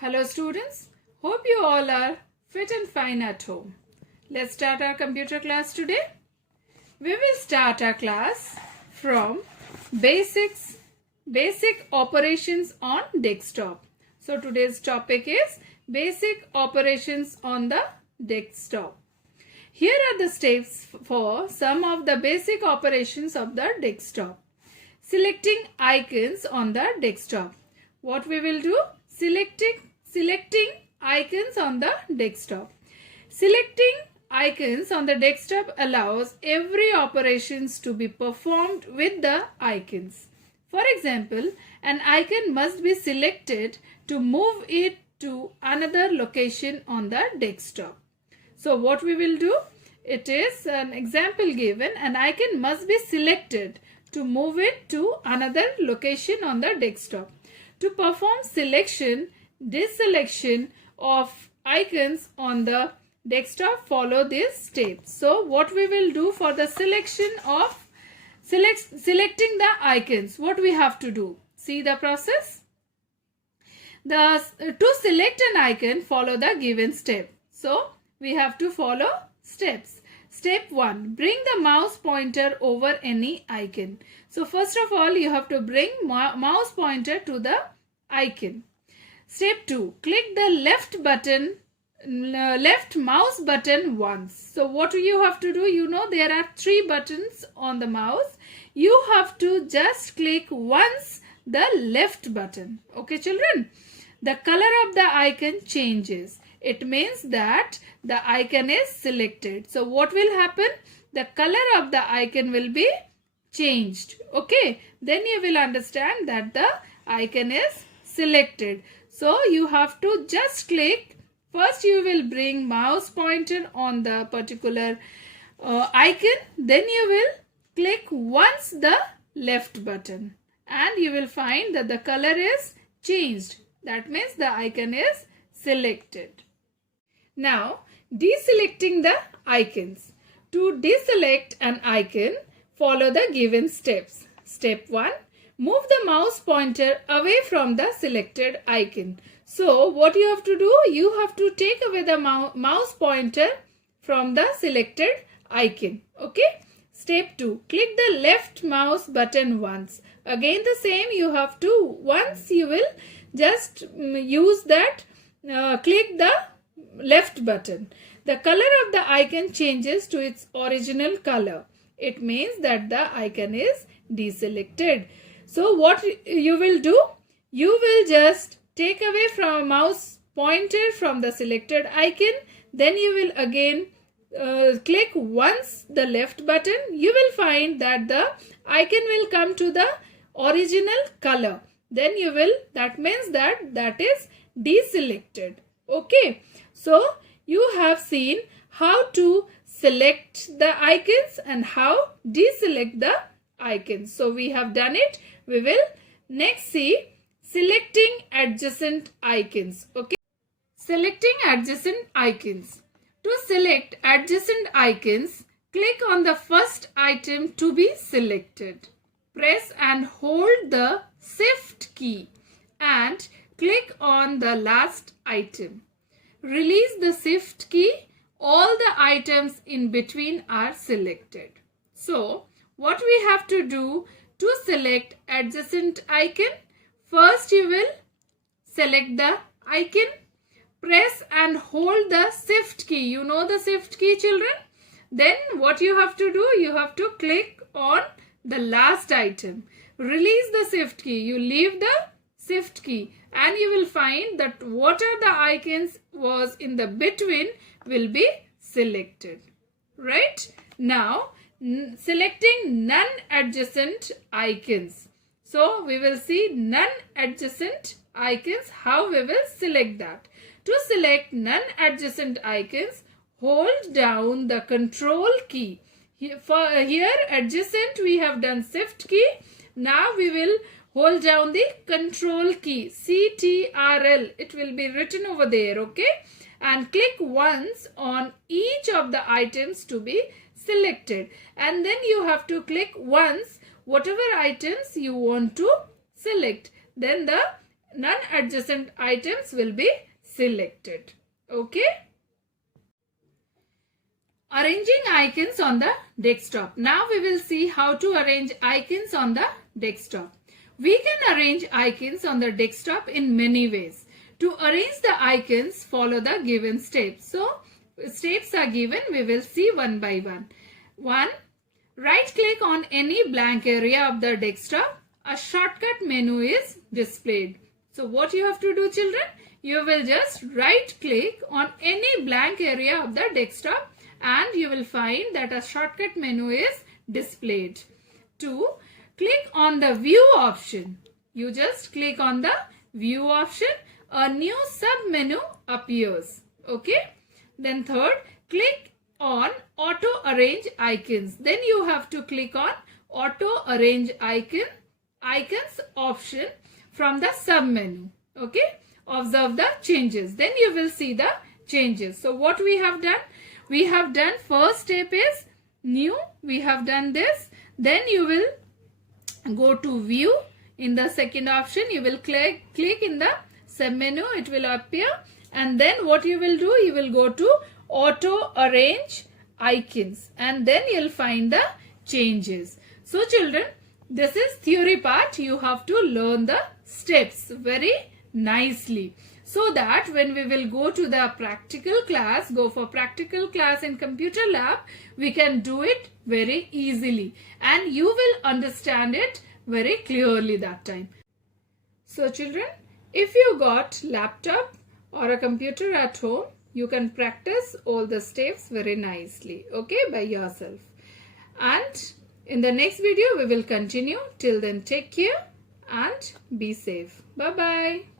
Hello students, hope you all are fit and fine at home. Let's start our computer class today. We will start our class from basic operations on desktop. So today's topic is basic operations on the desktop. Here are the steps for some of the basic operations of the desktop. Selecting icons on the desktop. What we will do? Selecting icons on the desktop. Selecting icons on the desktop allows every operations to be performed with the icons. For example, an icon must be selected to move it to another location on the desktop. So what we will do? It is an example given. An icon must be selected to move it to another location on the desktop. To perform selection, deselection of icons on the desktop, follow these steps. So what we will do for the selection of selecting the icons, what we have to do? See the process. To select an icon, follow the given step. So we have to follow steps. Step 1. Bring the mouse pointer over any icon. So first of all, you have to bring mouse pointer to the icon. Step 2. Click the left mouse button once. So what you have to do? You know there are 3 buttons on the mouse. You have to just click once the left button. Okay children? The color of the icon changes. It means that the icon is selected. So what will happen? The color of the icon will be changed. Okay. Then you will understand that the icon is selected. So you have to just click. First you will bring mouse pointer on the particular icon. Then you will click once the left button. And you will find that the color is changed. That means the icon is selected. Now, deselecting the icons. To deselect an icon, follow the given steps. Step 1. Move the mouse pointer away from the selected icon. So, what you have to do? You have to take away the mouse pointer from the selected icon. Okay? Step 2. Click the left mouse button once. Again the same, you have to, once you will just use that, click the left button. The color of the icon changes to its original color. It means that the icon is deselected. So what you will do? You will just take away from mouse pointer from the selected icon. Then you will again click once the left button. You will find that the icon will come to the original color. Then you will, that means that is deselected. Okay. So you have seen how to select the icons and how deselect the icons. So we have done it. We will next see selecting adjacent icons. Okay. Selecting adjacent icons. To select adjacent icons, click on the first item to be selected. Press and hold the Shift key and click on the last item. Release the Shift key. All the items in between are selected. So, what we have to do to select adjacent icon? First, you will select the icon. Press and hold the Shift key. You know the Shift key, children? Then, what you have to do? You have to click on the last item. Release the Shift key. You leave the Shift key and you will find that what are the icons was in the between will be selected. Right? Now, selecting non-adjacent icons. So, we will see non-adjacent icons, how we will select that. To select non-adjacent icons, hold down the Control key. Here adjacent we have done Shift key. Now we will hold down the Control key, CTRL. It will be written over there, okay? And click once on each of the items to be selected. And then you have to click once whatever items you want to select. Then the non-adjacent items will be selected. Okay. Arranging icons on the desktop. Now we will see how to arrange icons on the desktop. We can arrange icons on the desktop in many ways. To arrange the icons, follow the given steps. So, steps are given. We will see one by one. 1. Right click on any blank area of the desktop. A shortcut menu is displayed. So, what you have to do, children? You will just right click on any blank area of the desktop and you will find that a shortcut menu is displayed. 2. Click on the view option. You just click on the view option. A new sub menu appears. Okay. Then 3rd, click on auto arrange icons. Then you have to click on auto arrange icons option from the sub menu. Okay. Observe the changes. Then you will see the changes. So what we have done? We have done first step is new. We have done this. Then you will go to view. In the second option, you will click in the sub menu. It will appear. And then what you will do? You will go to auto arrange icons. And then you will find the changes. So children, this is theory part. You have to learn the steps very nicely, so that when we will go to the practical class, go for practical class in computer lab, we can do it very easily and you will understand it very clearly that time. So children, if you got laptop or a computer at home, you can practice all the steps very nicely, okay, by yourself. And in the next video, we will continue. Till then, take care and be safe. Bye-bye.